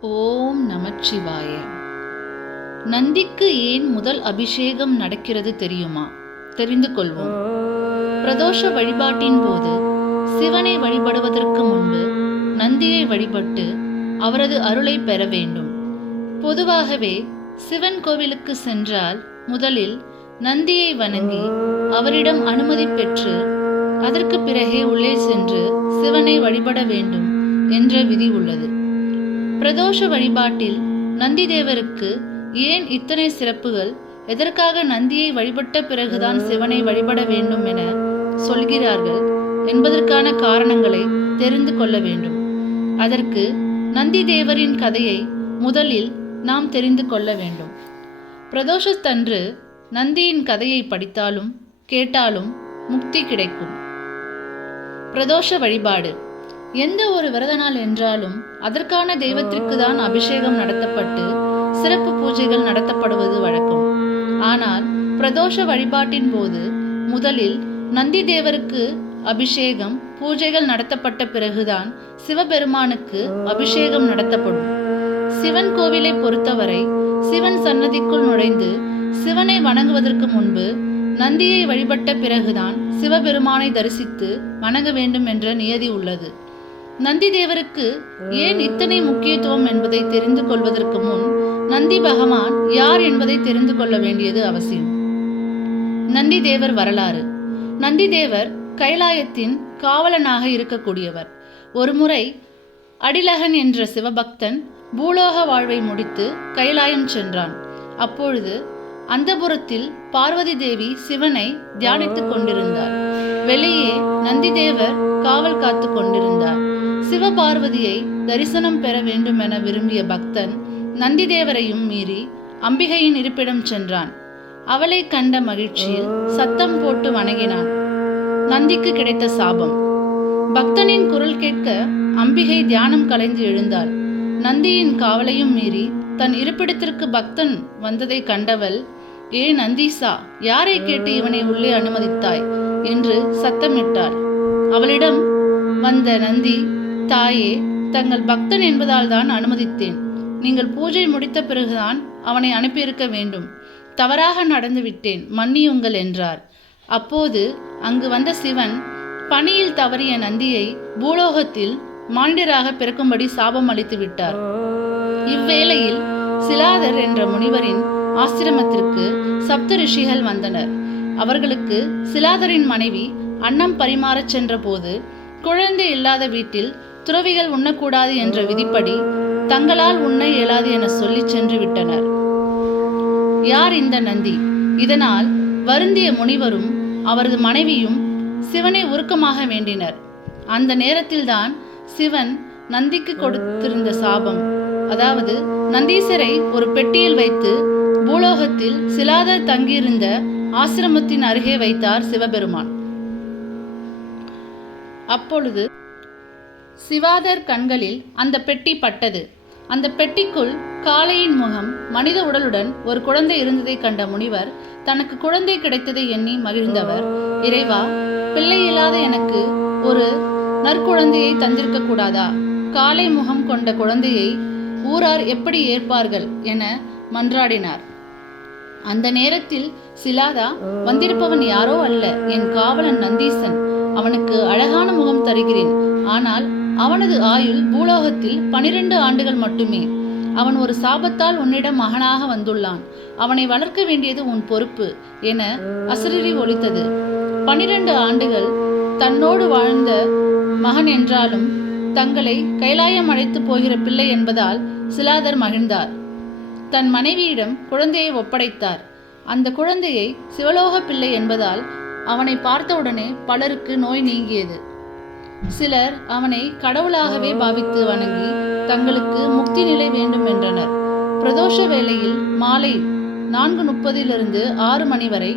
ஓம் நமச்சிவாய. நந்திக்கு ஏன் முதல் அபிஷேகம் நடக்கிறது தெரியுமா? தெரிந்து கொள்வோம். பிரதோஷ வழிபாட்டின் போது சிவனை வழிபடுவதற்கு முன்பு நந்தியை வழிபட்டு அவரது அருளை பெற வேண்டும். பொதுவாகவே சிவன் கோவிலுக்கு சென்றால் முதலில் நந்தியை வணங்கி அவரிடம் அனுமதி பெற்று அதற்கு பிறகே உள்ளே சென்று சிவனை வழிபட வேண்டும் என்ற விதி உள்ளது. பிரதோஷ வழிபாட்டில் நந்தி தேவருக்கு ஏன் இத்தனை சிறப்புகள்? எதற்காக நந்தியை வழிபட்ட பிறகுதான் சிவனை வழிபட வேண்டும் என சொல்கிறார்கள் என்பதற்கான காரணங்களை தெரிந்து கொள்ள வேண்டும். அதற்கு நந்தி தேவரின் கதையை முதலில் நாம் தெரிந்து கொள்ள வேண்டும். பிரதோஷத்தன்று நந்தியின் கதையை படித்தாலும் கேட்டாலும் முக்தி கிடைக்கும். பிரதோஷ வழிபாடு. எந்த ஒரு விரத நாள் என்றாலும் அதற்கான தெய்வத்திற்கு தான் அபிஷேகம் நடத்தப்பட்டு சிறப்பு பூஜைகள் நடத்தப்படுவது வழக்கம். ஆனால் பிரதோஷ வழிபாட்டின் போது முதலில் நந்தி தேவருக்கு அபிஷேகம் பூஜைகள் நடத்தப்பட்ட பிறகுதான் சிவபெருமானுக்கு அபிஷேகம் நடத்தப்படும். சிவன் கோவிலை பொறுத்தவரை சிவன் சன்னதிக்குள் நுழைந்து சிவனை வணங்குவதற்கு முன்பு நந்தியை வழிபட்ட பிறகுதான் சிவபெருமானை தரிசித்து வணங்க வேண்டும் என்ற நியதி உள்ளது. நந்தி தேவருக்கு ஏன் இத்தனை முக்கியத்துவம் என்பதை தெரிந்து கொள்வதற்கு முன் நந்தி பகவான் யார் என்பதை தெரிந்து கொள்ள வேண்டியது அவசியம். நந்தி தேவர் வரலாறு. நந்தி தேவர் கைலாயத்தின் காவலனாக இருக்கக்கூடியவர். ஒருமுறை அடிலகன் என்ற சிவபக்தன் பூலோக வாழ்வை முடித்து கைலாயம் சென்றான். அப்பொழுது அந்தபுரத்தில் பார்வதி தேவி சிவனை தியானித்துக் கொண்டிருந்தார். வெளியே நந்திதேவர் காவல் காத்து கொண்டிருந்தார். சிவபார்வதியை தரிசனம் பெற வேண்டும் என விரும்பிய பக்தன் நந்திதேவரையும் மீறி அம்பிகையின் இருப்பிடம் சென்றான். அவளை கண்ட மகிழ்ச்சியில் சத்தம் போட்டு வணங்கினான். நந்திக்கு கிடைத்த சாபம். பக்தனின் குரல் கேட்க அம்பிகை தியானம் கலைந்து எழுந்தாள். நந்தியின் காவலையும் மீறி தன் இருப்பிடத்திற்கு பக்தன் வந்ததை கண்டவள் ஏ நந்தீசா யாரை கேட்டு இவனை உள்ளே அனுமதித்தாய்? என்று சத்தமிட்டார் அவளிடம் வந்த நந்தி தாயே தங்கள் பக்தன் என்பதால் தான் அனுமதித்தேன். நீங்கள் பூஜை முடித்த பிறகுதான் அவனை அனுப்பியிருக்க வேண்டும். தவறாக நடந்து விட்டேன் மன்னியுங்கள் என்றார். அப்போது அங்கு வந்த சிவன் பணியில் தவறிய நந்தியை பூலோகத்தில் மானிடராக பிறக்கும்படி சாபம் அளித்து விட்டார். இவ்வேளையில் சிலாதர் என்ற முனிவரின் ஆசிரமத்திற்கு சப்த ரிஷிகள் வந்தனர். அவர்களுக்கு சிலாதரின் மனைவி அன்னம் பரிமாறச் சென்றபோது குழந்தை இல்லாத வீட்டில் துறவிகள் உண்ணக்கூடாது என்ற விதிப்படி தங்களால் உண்ண இயலாது என சொல்லி சென்று விட்டனர். யார் இந்த நந்தி? இதனால் வருந்திய முனிவரும் அவரது மனைவியும் சிவனை உருக்கமாக வேண்டினர். அந்த நேரத்தில்தான் சிவன் நந்திக்கு கொடுத்திருந்த சாபம். அதாவது நந்தீசரை ஒரு பெட்டியில் வைத்து பூலோகத்தில் சிலாதர் தங்கியிருந்த ஆசிரமத்தின் அருகே வைத்தார் சிவபெருமான். அப்பொழுது சிவாதர் கண்களில் அந்த பெட்டி பட்டது. அந்த பெட்டிக்குள் காளையின் முகம் மனித உடலுடன் ஒரு குழந்தை இருந்ததை கண்ட முனிவர் தனக்கு குழந்தை கிடைத்ததை எண்ணி மகிழ்ந்தவர். இறைவா பிள்ளை இல்லாத எனக்கு ஒரு நற்குழந்தையை தந்திருக்க கூடாதா? காளை முகம் கொண்ட குழந்தையை ஊரார் எப்படி ஏற்பார்கள்? என மன்றாடினார். அந்த நேரத்தில் சிலாதா வந்திருப்பவன் யாரோ அல்ல. என் காவலன் நந்தீசன். அவனுக்கு அழகான முகம் தருகிறேன். ஆனால் அவனது ஆயுள் பூலோகத்தில் பனிரெண்டு ஆண்டுகள் மட்டுமே. அவன் ஒரு சாபத்தால் உன்னிடம் மகனாக வந்துள்ளான். அவனை வளர்க்க வேண்டியது உன் பொறுப்பு என அசரீரி ஒலித்தது. பனிரெண்டு ஆண்டுகள் தன்னோடு வாழ்ந்த மகன் என்றாலும் தங்களை கைலாயம் அழைத்து போகிற பிள்ளை என்பதால் சிலாதர் மகிழ்ந்தார். தன் மனைவியிடம் குழந்தையை ஒப்படைத்தார். அந்த குழந்தையை சிவலோக பிள்ளை என்பதால் அவனை பார்த்தவுடனே பலருக்கு நோய் நீங்கியது. சிலர் அவனை கடவுளாகவே பாவித்து வணங்கி தங்களுக்கு முக்தி நிலை வேண்டும் என்றனர். பிரதோஷ வேளையில் மாலை நான்கு முப்பதிலிருந்து ஆறு மணி வரை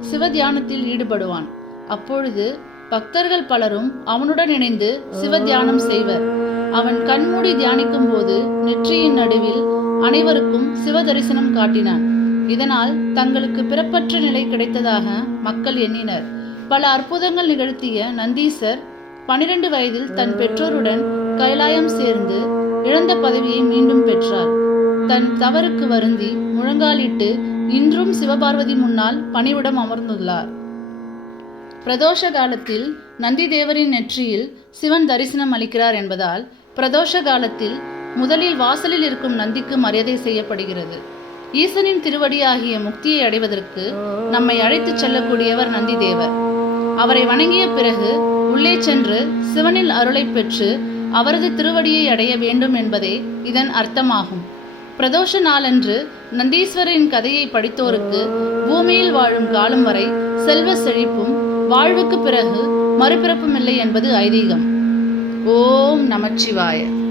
சிவ தியானத்தில் ஈடுபடுவான். அப்பொழுது பக்தர்கள் பலரும் அவனுடன் இணைந்து சிவ தியானம் செய்வர். அவன் கண்மூடி தியானிக்கும் போது நெற்றியின் நடுவில் அனைவருக்கும் சிவ தரிசனம் காட்டினான். இதனால் தங்களுக்கு பிறப்பற்ற நிலை கிடைத்ததாக மக்கள் எண்ணினர். பல அற்புதங்கள் நிகழ்த்திய நந்தீசர் பனிரெண்டு வயதில் தன் பெற்றோருடன் கைலாயம் சேர்ந்து இழந்த பதவியை மீண்டும் பெற்றார். தன் தவறுக்கு வருந்தி முழங்காலிட்டு இன்றும் சிவபார்வதி முன்னால் பணிவிடம் அமர்ந்துள்ளார். பிரதோஷ காலத்தில் நந்தி தேவரின் நெற்றியில் சிவன் தரிசனம் அளிக்கிறார் என்பதால் பிரதோஷ காலத்தில் முதலில் வாசலில் இருக்கும் நந்திக்கு மரியாதை செய்யப்படுகிறது. ஈசனின் திருவடியாகிய முக்தியை அடைவதற்கு நம்மை அழைத்துச் செல்லக்கூடியவர் நந்தி தேவர் அவரை வணங்கிய பிறகு உள்ளே சென்று சிவனில் அருளை பெற்று அவரது திருவடியை அடைய வேண்டும் என்பதே இதன் அர்த்தமாகும். பிரதோஷ நாளன்று நந்தீஸ்வரின் கதையை படித்தோருக்கு பூமியில் வாழும் காலம் வரை செல்வ செழிப்பும் வாழ்வுக்கு பிறகு மறுபிறப்பும் இல்லை என்பது ஐதீகம். ஓம் நமச்சிவாய.